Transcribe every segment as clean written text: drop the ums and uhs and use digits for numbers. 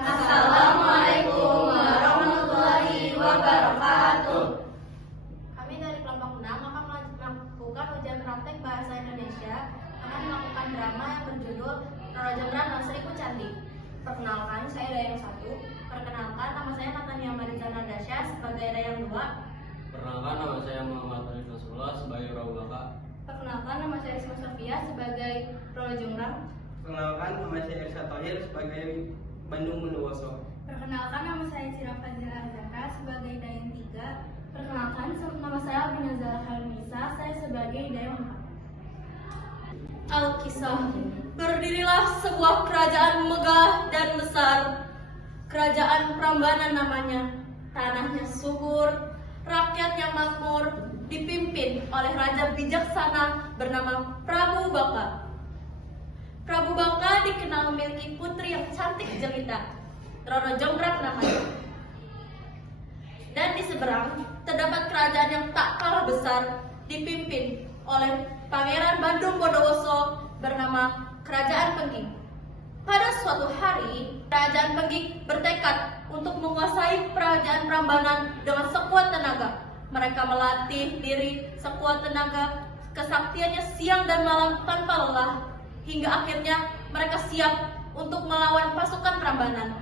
Assalamualaikum warahmatullahi wabarakatuh. Kami dari kelompok 6 akan melakukan ujian praktek bahasa Indonesia dengan melakukan drama yang berjudul Roro Jonggrang dan Seribu Candi. Perkenalkan, saya Dayang 1. Perkenalkan, nama saya Natania Mariza Nadasya sebagai Dayang 2. Perkenalkan, nama saya Muhammad Arif Nasrullah sebagai Roro Baka. Perkenalkan, nama saya Risma Sofia sebagai Roro Jonggrang. Perkenalkan, nama saya Irsa Thohir sebagai Bandung Bondowoso. Perkenalkan, nama saya Cira Fazila Azaka sebagai Dayang 3. Perkenalkan, nama saya Albina Zahra Helmisa, saya sebagai Dayang 4. Alkisah. Berdirilah sebuah kerajaan megah dan besar. Kerajaan Prambanan namanya. Tanahnya subur, rakyatnya makmur, dipimpin oleh raja bijaksana bernama Prabu Baka. Prabu Baka dikenal memiliki putri yang cantik jelita, Roro Jonggrang namanya. Dan di seberang terdapat kerajaan yang tak kalah besar, dipimpin oleh Pangeran Bandung Bondowoso bernama Kerajaan Pengging. Pada suatu hari, Kerajaan Pengging bertekad untuk menguasai kerajaan Prambanan dengan sekuat tenaga. Mereka melatih diri sekuat tenaga, kesaktiannya siang dan malam tanpa lelah, hingga akhirnya mereka siap untuk melawan pasukan Prambanan.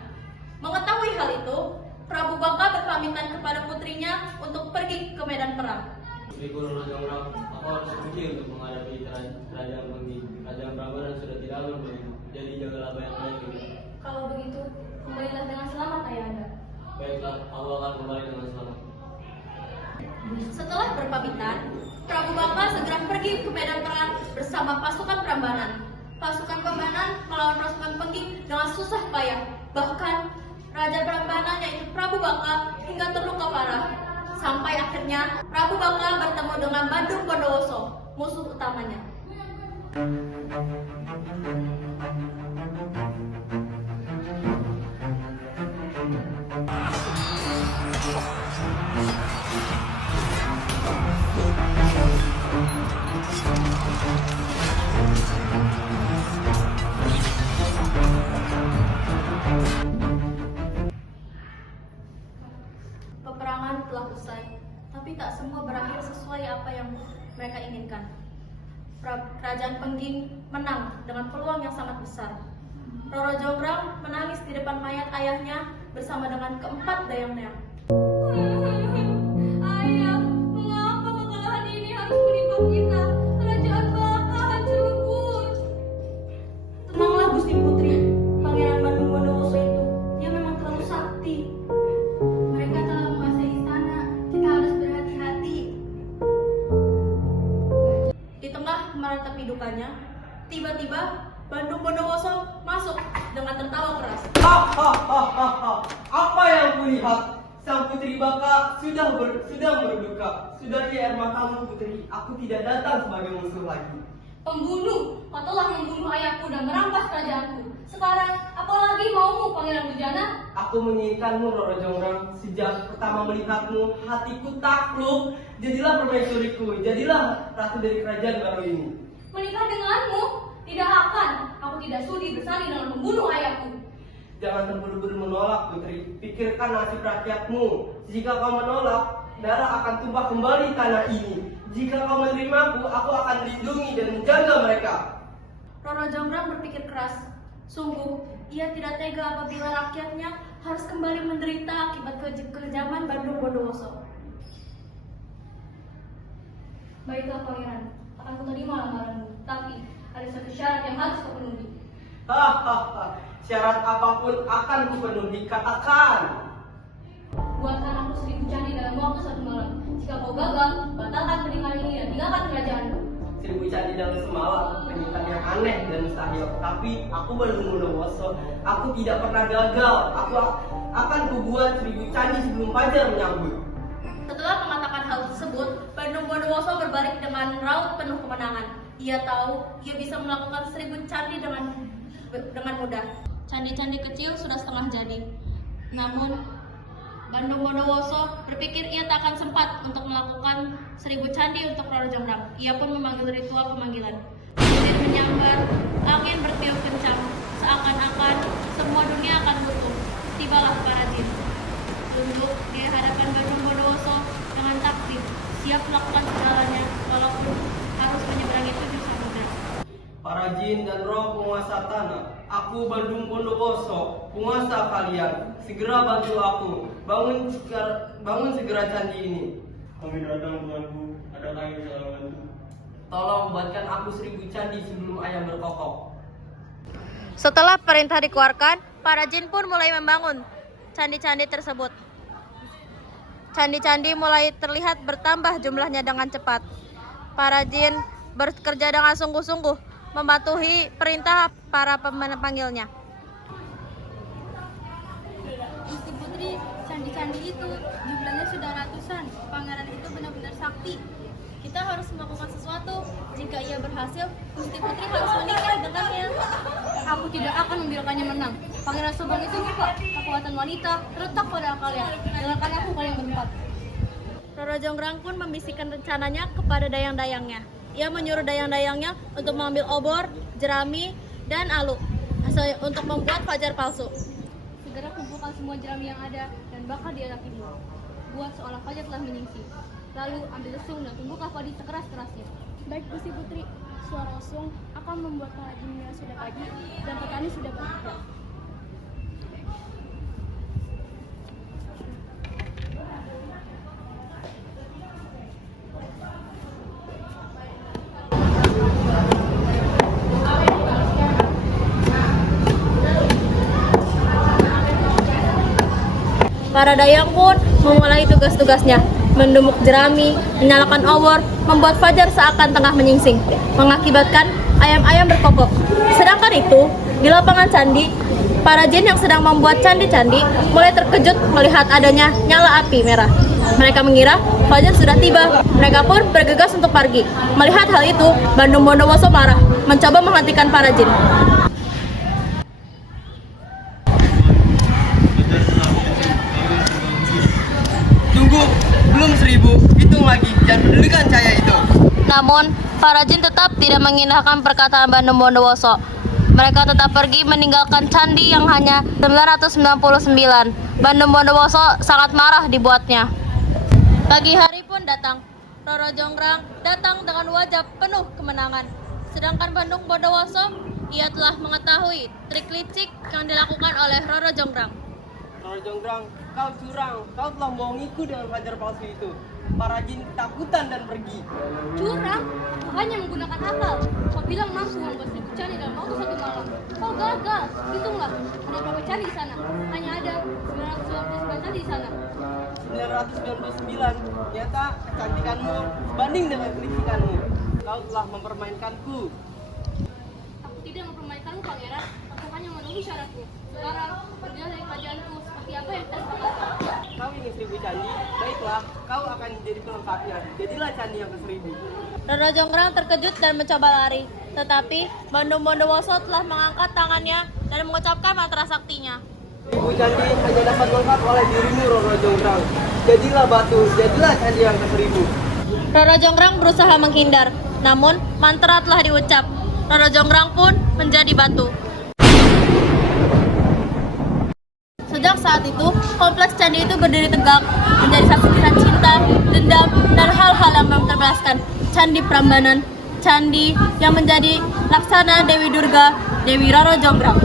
Mengetahui hal itu, Prabu Baka berpamitan kepada putrinya untuk pergi ke medan perang. Ibu Roro Jonggrang, aku harus pergi untuk menghadapi kerajaan Pengging. Kerajaan Prambanan sudah tidak aman bagiku, jadi jagalah baik-baik juga. Kalau begitu, kembalilah dengan selamat ayahanda. Baiklah, aku akan kembali dengan selamat. Setelah berpamitan, Prabu Baka segera pergi ke medan perang bersama pasukan Prambanan. Pasukan Prambanan melawan pasukan Pengging dengan susah payah. Bahkan Raja Prambanan yaitu Prabu Baka hingga terluka parah. Sampai akhirnya Prabu Baka bertemu dengan Bandung Bondowoso, musuh utamanya. Peperangan telah usai, tapi tak semua berakhir sesuai apa yang mereka inginkan. Kerajaan Pengging menang dengan peluang yang sangat besar. Roro Jonggrang menangis di depan mayat ayahnya bersama dengan keempat dayangnya. Ayah, mengapa kekalahan ini harus menimpa kita? Kerajaan Baka hancur lebur. Tenanglah Gusti Putri, Pangeran Bandung Bondowoso itu, dia memang terlalu sakti. Mereka telah menguasai istana, kita harus berhati-hati. Di tengah meratapi dukanya, tiba-tiba Bandung Bondowoso masuk dengan tertawa keras. Apa yang kulihat? Sang putri Baka sudah berduka. Sudah di air matamu putri. Aku tidak datang sebagai musuh lagi. Pembunuh, kau telah membunuh ayahku dan merampas kerajaanku. Sekarang, apalagi maumu, Pangeran Bujana? Aku menginginkanmu Roro Jonggrang. Sejak pertama melihatmu, hatiku takluk. Jadilah permaisuriku. Jadilah ratu dari kerajaan baru ini. Menikah denganmu? Tidak akan. Aku tidak sudi bersanding dengan membunuh ayahku. Jangan terburu-buru menolak putri. Pikirkan nasib rakyatmu. Jika kau menolak, darah akan tumpah kembali tanah ini. Jika kau menerimaku, aku akan lindungi dan menjaga mereka. Roro Jonggrang berpikir keras. Sungguh, ia tidak tega apabila rakyatnya harus kembali menderita akibat kekejaman Bandung Bondowoso. Baiklah Pangeran, akan kuterima lamaranmu. Tapi ada satu syarat yang harus kau penuhi. Syarat apapun akan kupenuhi, katakan. Buatkan aku 1000 candi dalam waktu 1 malam. Jika kau gagal, batalkan pernikahan ini dan tinggalkan kerajaanmu. 1000 candi dalam semalam, permintaan yang aneh dan mustahil. Tapi aku Bandung Bondowoso, aku tidak pernah gagal. Aku akan kubuat 1000 candi sebelum fajar menyambut. Setelah mengatakan hal tersebut, Bandung Bondowoso berbalik dengan raut penuh kemenangan. Ia tahu ia bisa melakukan 1000 candi dengan mudah. Candi-candi kecil sudah setengah jadi. Namun, Bandung Bondowoso berpikir ia tak akan sempat untuk melakukan 1000 candi untuk Roro Jonggrang. Ia pun memanggil ritual pemanggilan. Petir menyambar, angin bertiup seakan-akan semua dunia akan runtuh. Tibalah para jin. Tunduk di hadapan Bandung Bondowoso dengan takdir, siap melakukan segalanya walaupun harus menyeberangi 7 samudra. Para jin dan roh penguasa tanah, aku Bandung Bondowoso, penguasa kalian, segera bantu aku, bangun segera candi ini. Kami datang Tuanku, adakah yang bisa kami bantu? Tolong buatkan aku 1000 candi sebelum ayam berkokok. Setelah perintah dikeluarkan, para jin pun mulai membangun candi-candi tersebut. Candi-candi mulai terlihat bertambah jumlahnya dengan cepat. Para jin bekerja dengan sungguh-sungguh, mematuhi perintah para pemanggilnya. Gusti Putri, candi-candi itu jumlahnya sudah ratusan. Pangeran itu benar-benar sakti. Kita harus melakukan sesuatu. Jika ia berhasil, Gusti Putri harus menikah dengannya. Aku tidak akan membiarkannya menang. Pangeran Subang itu lupa kekuatan wanita terletak pada kalian. Dengarkan aku kalian berempat. Roro Jonggrang pun membisikkan rencananya kepada dayang-dayangnya. Ia menyuruh dayang-dayangnya untuk mengambil obor, jerami, dan alu untuk membuat fajar palsu. Segera kumpulkan semua jerami yang ada dan bakar di anak ibu. Buat seolah fajar telah menyingsing. Lalu ambil lesung dan tumbuklah padi sekeras-kerasnya. Baik Gusti Putri, suara lesung akan membuat para jin sudah pagi dan petani sudah bekerja. Para dayang pun memulai tugas-tugasnya, mendumuk jerami, menyalakan obor, membuat fajar seakan tengah menyingsing, mengakibatkan ayam-ayam berkokok. Sedangkan itu, di lapangan candi, para jin yang sedang membuat candi-candi mulai terkejut melihat adanya nyala api merah. Mereka mengira fajar sudah tiba. Mereka pun bergegas untuk pergi. Melihat hal itu, Bandung Bondowoso marah, mencoba menghentikan para jin. Tunggu, belum 1000, hitung lagi, jangan pedulikan cahaya itu. Namun, para jin tetap tidak mengindahkan perkataan Bandung Bondowoso. Mereka tetap pergi meninggalkan candi yang hanya 999. Bandung Bondowoso sangat marah dibuatnya. Pagi hari pun datang. Roro Jonggrang datang dengan wajah penuh kemenangan. Sedangkan Bandung Bondowoso, ia telah mengetahui trik licik yang dilakukan oleh Roro Jonggrang. Roro Jonggrang, kau curang, kau telah membohongiku dengan fajar palsu itu. Para jin ketakutan dan pergi. Curang? Hanya menggunakan akal. Kau bilang mampu membuat 1000 candi dalam waktu 1 malam. Kau gagal. Hitunglah, ada berapa candi di sana? Hanya ada 999 candi di sana. 999, ternyata kecantikanmu sebanding dengan kelicikanmu. Kau telah mempermainkanku. Aku tidak mempermainkanmu, Pangeran. Aku hanya menunggu syaratmu. Sekarang, pergilah dari kerajaanku seperti apa yang kita sepakati. Kau ingin 1000 candi? Baiklah, kau akan menjadi pelengkapnya. Jadilah candi yang ke-1000. Roro Jonggrang terkejut dan mencoba lari. Tetapi Bandung Bondowoso telah mengangkat tangannya dan mengucapkan mantra saktinya. 1000 candi hanya dapat lengkap oleh dirimu, Roro Jonggrang. Jadilah batu, jadilah candi yang ke-1000. Roro Jonggrang berusaha menghindar, namun mantra telah diucap. Roro Jonggrang pun menjadi batu. Sejak saat itu, kompleks candi itu berdiri tegak, menjadi saksi kisah cinta, dendam, dan hal-hal yang belum terbalaskan. Candi Prambanan, candi yang menjadi laksana Dewi Durga, Dewi Roro Jonggrang.